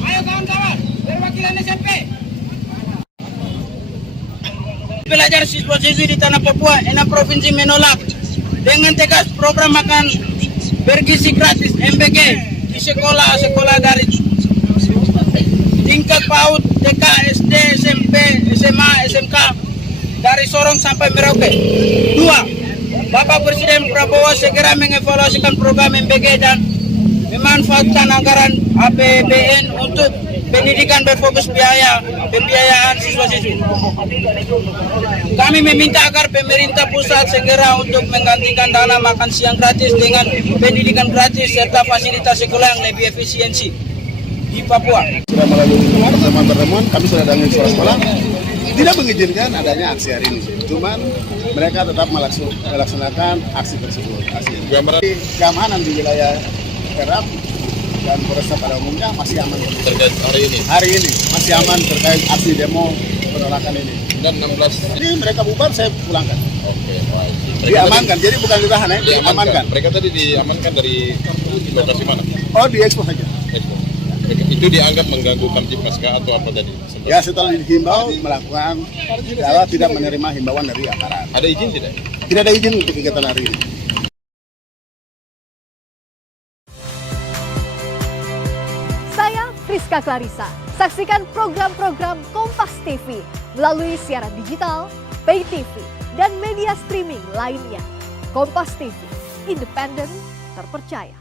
Ayo kawan-kawan, perwakilan SMP. Pelajar siswa-siswi di tanah Papua, enam provinsi menolak dengan tegas program makan bergizi gratis MBG di sekolah-sekolah dari tingkat PAUD, TK, SD, SMP, SMA, SMK dari Sorong sampai Merauke. 2. Bapak Presiden Prabowo segera mengevaluasikan program MBG dan memanfaatkan anggaran APBN untuk pendidikan berfokus pembiayaan siswa-siswi. Kami meminta agar pemerintah pusat segera untuk menggantikan dana makan siang gratis dengan pendidikan gratis serta fasilitas sekolah yang lebih efisiensi di Papua. Sudah melalui pertemuan-pertemuan, kami sudah dengan sekolah-sekolah tidak mengizinkan adanya aksi hari ini. Cuman mereka tetap melaksanakan aksi tersebut. Keamanan di wilayah Perak dan Polresta pada umumnya masih aman terkait hari ini. Hari ini masih aman terkait aksi demo penolakan ini. Dan 16 Jadi mereka bubar, saya pulangkan. Oke, baik. Diamankan, jadi bukan ditahan ya, diamankan. Mereka tadi diamankan dari lokasi mana? Oh, diekspos saja. Expo. Itu dianggap mengganggu Kamtipmas atau apa tadi? Ya, setelah dihimbau melakukan tidak menerima himbauan dari aparat. Ada izin tidak? Tidak ada izin untuk kegiatan hari ini. Saya Friska Clarissa. Saksikan program-program Kompas TV melalui siaran digital, pay TV, dan media streaming lainnya. Kompas TV, independen, terpercaya.